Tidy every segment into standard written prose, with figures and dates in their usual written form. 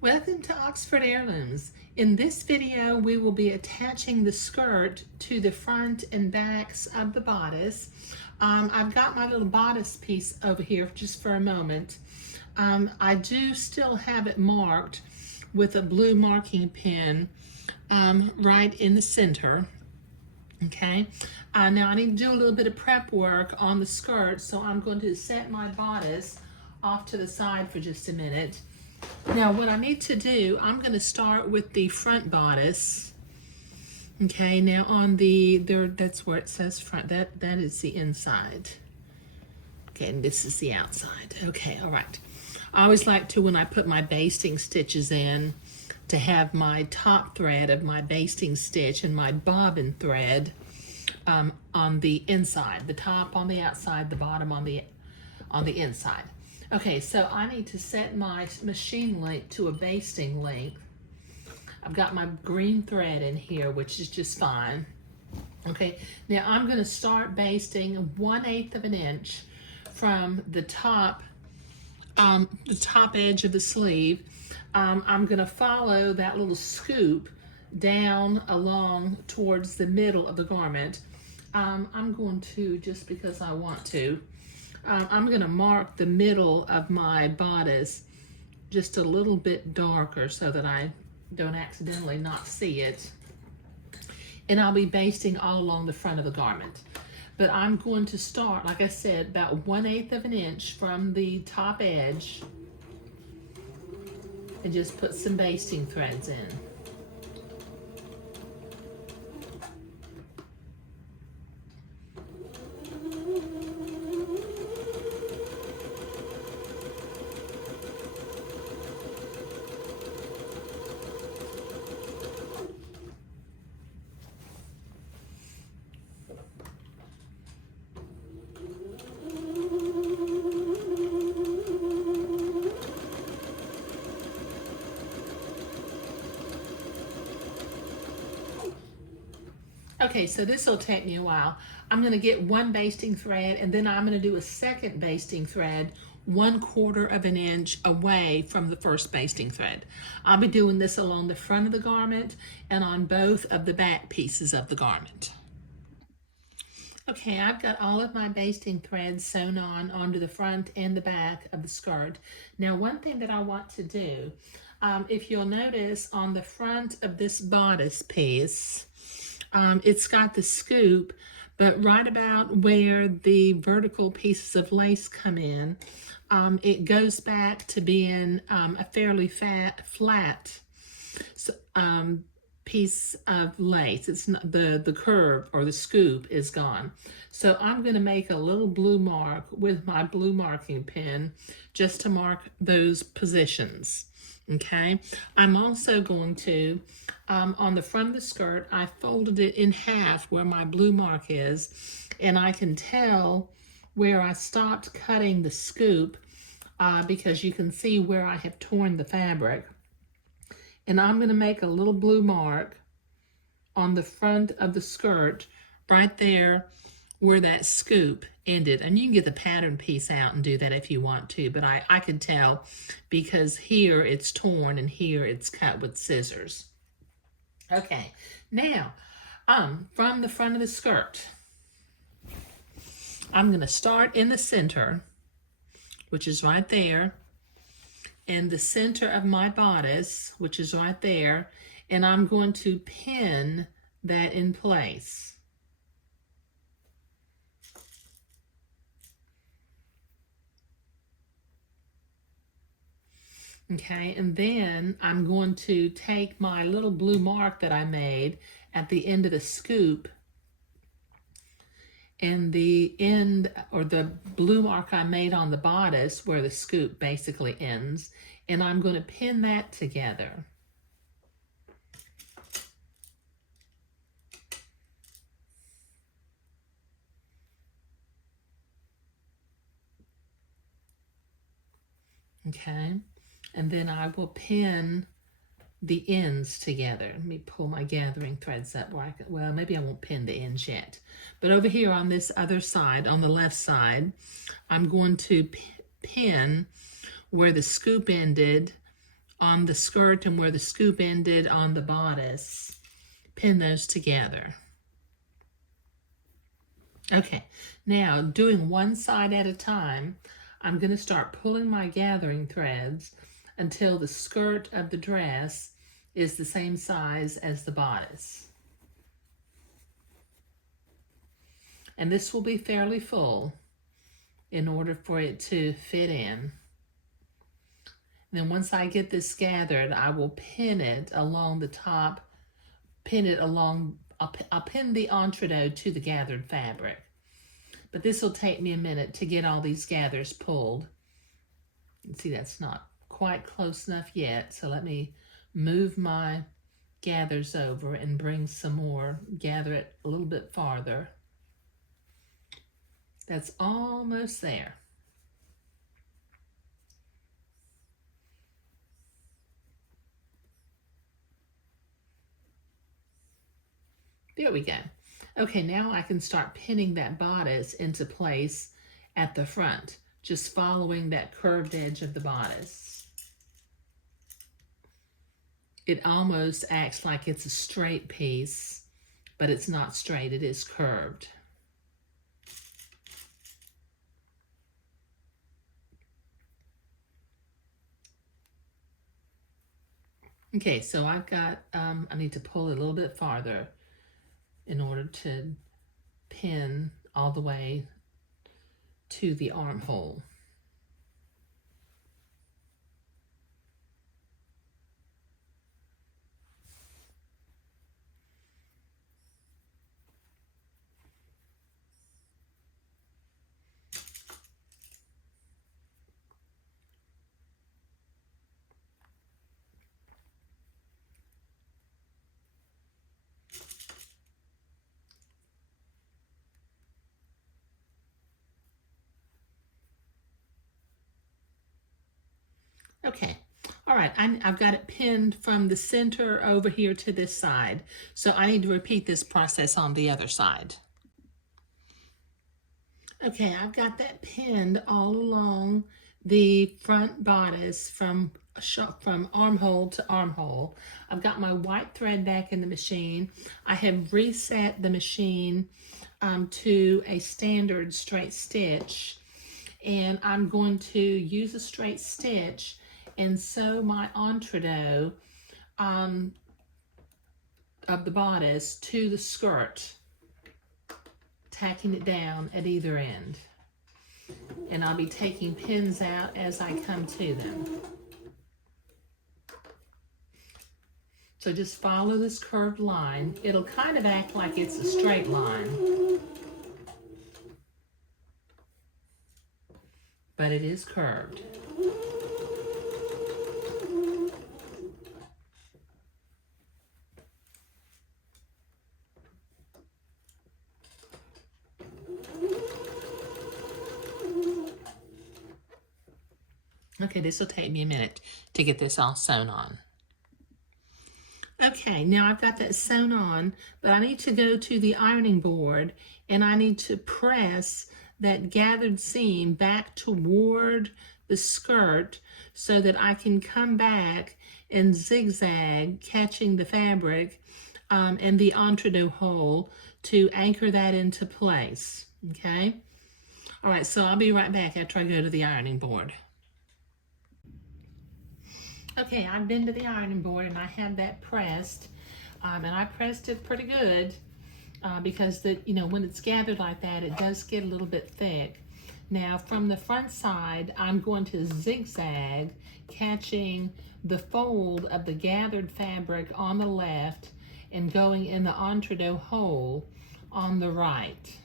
Welcome to Oxford Heirlooms. In this video, we will be attaching the skirt to the front and backs of the bodice. I've got my little bodice piece over here just for a moment. I do still have it marked with a blue marking pen right in the center. Okay, now I need to do a little bit of prep work on the skirt, so I'm going to set my bodice off to the side for just a minute. Now what I need to do, I'm going to start with the front bodice. Okay, now on that's where it says front, that is the inside. Okay, and this is the outside. Okay, all right. I always like to, when I put my basting stitches in, to have my top thread of my basting stitch and my bobbin thread on the inside, the top on the outside, the bottom on the inside. Okay, so I need to set my machine length to a basting length. I've got my green thread in here, which is just fine. Okay, now I'm going to start basting 1/8 of an inch from the top edge of the sleeve. I'm going to follow that little scoop down along towards the middle of the garment. I'm going to, just because I want to, I'm going to mark the middle of my bodice just a little bit darker so that I don't accidentally not see it. And I'll be basting all along the front of the garment. But I'm going to start, like I said, about 1/8 of an inch from the top edge and just put some basting threads in. Okay, so this will take me a while. I'm going to get one basting thread, and then I'm going to do a second basting thread 1/4 of an inch away from the first basting thread. I'll be doing this along the front of the garment and on both of the back pieces of the garment. Okay, I've got all of my basting threads sewn on onto the front and the back of the skirt. Now, one thing that I want to do, if you'll notice on the front of this bodice piece, it's got the scoop, but right about where the vertical pieces of lace come in, it goes back to being a fairly flat piece of lace. It's not the curve or the scoop is gone. So I'm going to make a little blue mark with my blue marking pen just to mark those positions. Okay, I'm also going to, on the front of the skirt, I folded it in half where my blue mark is, and I can tell where I stopped cutting the scoop because you can see where I have torn the fabric. And I'm going to make a little blue mark on the front of the skirt right there where that scoop ended. And you can get the pattern piece out and do that if you want to, but I could tell because here it's torn and here it's cut with scissors. Okay, now from the front of the skirt, I'm going to start in the center, which is right there, and the center of my bodice, which is right there, and I'm going to pin that in place. Okay, and then I'm going to take my little blue mark that I made at the end of the scoop, and the end, or the blue mark I made on the bodice where the scoop basically ends, and I'm going to pin that together. Okay, and then I will pin the ends together. Let me pull my gathering threads up where I can, well, maybe I won't pin the ends yet. But over here on this other side, on the left side, I'm going to pin where the scoop ended on the skirt and where the scoop ended on the bodice. Pin those together. Okay, now doing one side at a time, I'm going to start pulling my gathering threads until the skirt of the dress is the same size as the bodice. And this will be fairly full in order for it to fit in. And then once I get this gathered, I will pin it along the top, I'll pin the entree to the gathered fabric. But this will take me a minute to get all these gathers pulled. You can see that's not quite close enough yet, so let me move my gathers over and bring some more, gather it a little bit farther. That's almost there. There we go. Okay, now I can start pinning that bodice into place at the front, just following that curved edge of the bodice. It almost acts like it's a straight piece, but it's not straight, it is curved. Okay, so I've got, I need to pull it a little bit farther in order to pin all the way to the armhole. Okay, all right, I've got it pinned from the center over here to this side. So I need to repeat this process on the other side. Okay, I've got that pinned all along the front bodice from armhole to armhole. I've got my white thread back in the machine. I have reset the machine to a standard straight stitch, and I'm going to use a straight stitch and sew my entree of the bodice to the skirt, tacking it down at either end. And I'll be taking pins out as I come to them. So just follow this curved line. It'll kind of act like it's a straight line, but it is curved. Okay, this will take me a minute to get this all sewn on. Okay, now I've got that sewn on, but I need to go to the ironing board and I need to press that gathered seam back toward the skirt so that I can come back and zigzag, catching the fabric and the entree hole to anchor that into place, okay? All right, so I'll be right back after I go to the ironing board. Okay, I've been to the ironing board and I have that pressed, and I pressed it pretty good because when it's gathered like that, it does get a little bit thick. Now, from the front side, I'm going to zigzag, catching the fold of the gathered fabric on the left and going in the entree hole on the right.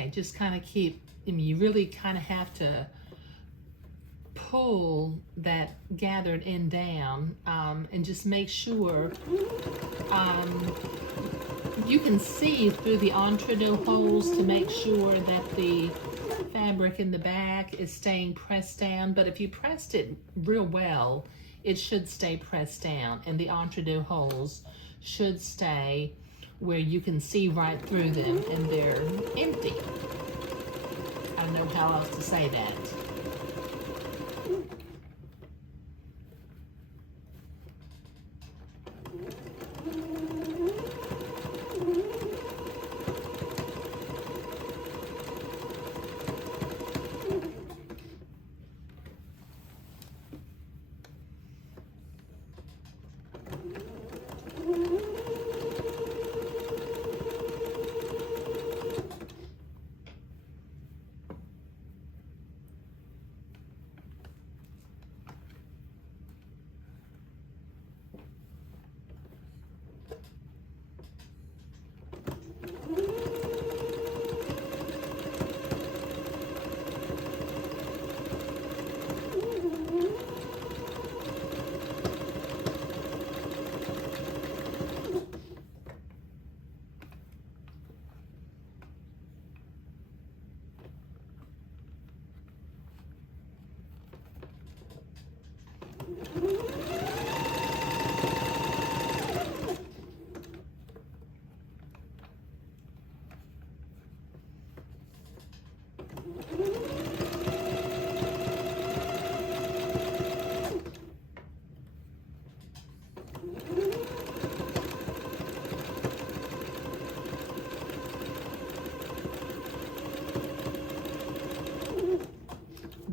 Okay, just kind of keep, I mean, you really kind of have to pull that gathered end down, and just make sure you can see through the entre-deux holes to make sure that the fabric in the back is staying pressed down. But if you pressed it real well, it should stay pressed down, and the entre-deux holes should stay where you can see right through them and they're empty. I don't know how else to say that.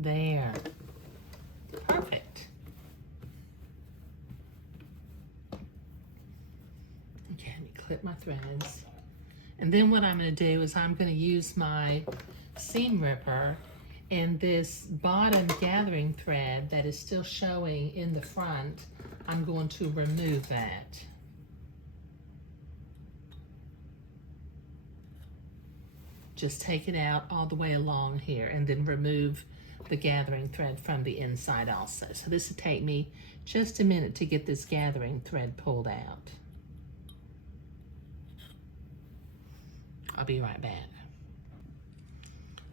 There. Perfect. Okay, let me clip my threads. And then what I'm going to do is I'm going to use my seam ripper, and this bottom gathering thread that is still showing in the front, I'm going to remove that. Just take it out all the way along here and then remove the gathering thread from the inside also. So this will take me just a minute to get this gathering thread pulled out. I'll be right back.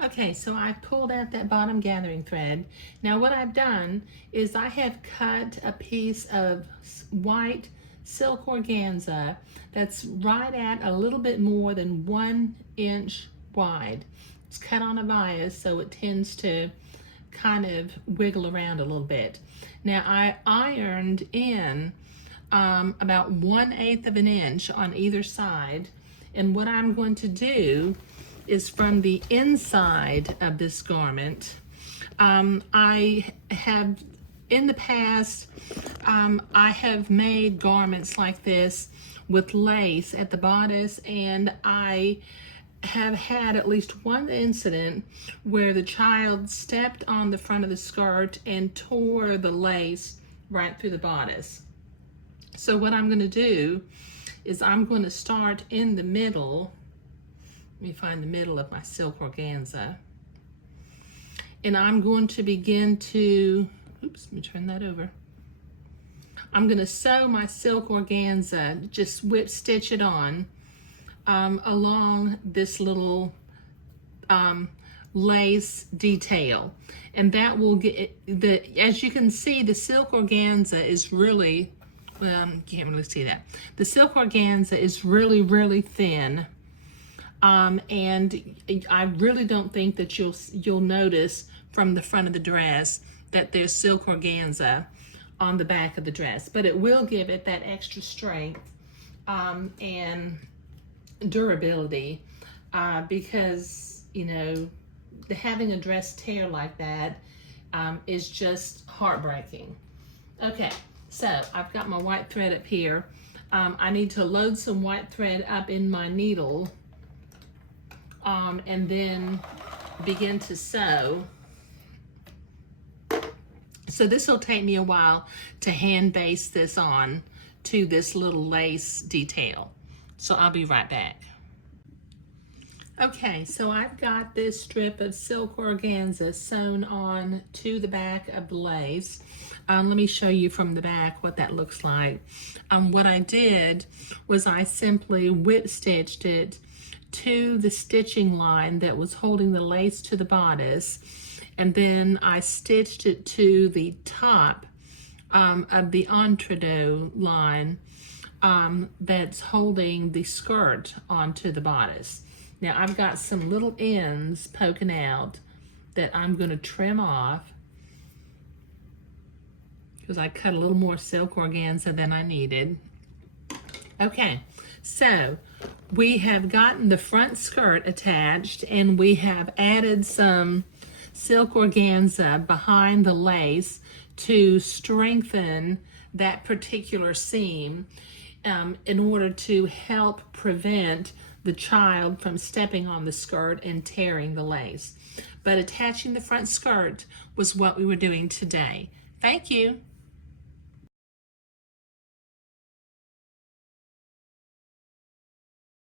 Okay, so I pulled out that bottom gathering thread. Now what I've done is I have cut a piece of white silk organza that's right at a little bit more than 1 inch wide. It's cut on a bias, so it tends to kind of wiggle around a little bit. Now I ironed in about 1/8 of an inch on either side, and what I'm going to do is from the inside of this garment, I have in the past I have made garments like this with lace at the bodice, and I have had at least one incident where the child stepped on the front of the skirt and tore the lace right through the bodice. So what I'm going to do is I'm going to start in the middle. Let me find the middle of my silk organza, and I'm going to begin to, oops, let me turn that over. I'm going to sew my silk organza, just whip stitch it on along this little lace detail, and that will get as you can see, the silk organza is really, well, you can't really see that. The silk organza is really, really thin, and I really don't think that you'll notice from the front of the dress that there's silk organza on the back of the dress, but it will give it that extra strength and durability, because you know, having a dress tear like that is just heartbreaking. Okay, so I've got my white thread up here. I need to load some white thread up in my needle, and then begin to sew. So this will take me a while to hand baste this on to this little lace detail. So I'll be right back. Okay, so I've got this strip of silk organza sewn on to the back of the lace. Let me show you from the back what that looks like. What I did was I simply whip stitched it to the stitching line that was holding the lace to the bodice, and then I stitched it to the top of the entredot line that's holding the skirt onto the bodice. Now I've got some little ends poking out that I'm going to trim off because I cut a little more silk organza than I needed. Okay, so we have gotten the front skirt attached, and we have added some silk organza behind the lace to strengthen that particular seam in order to help prevent the child from stepping on the skirt and tearing the lace. But attaching the front skirt was what we were doing today. Thank you.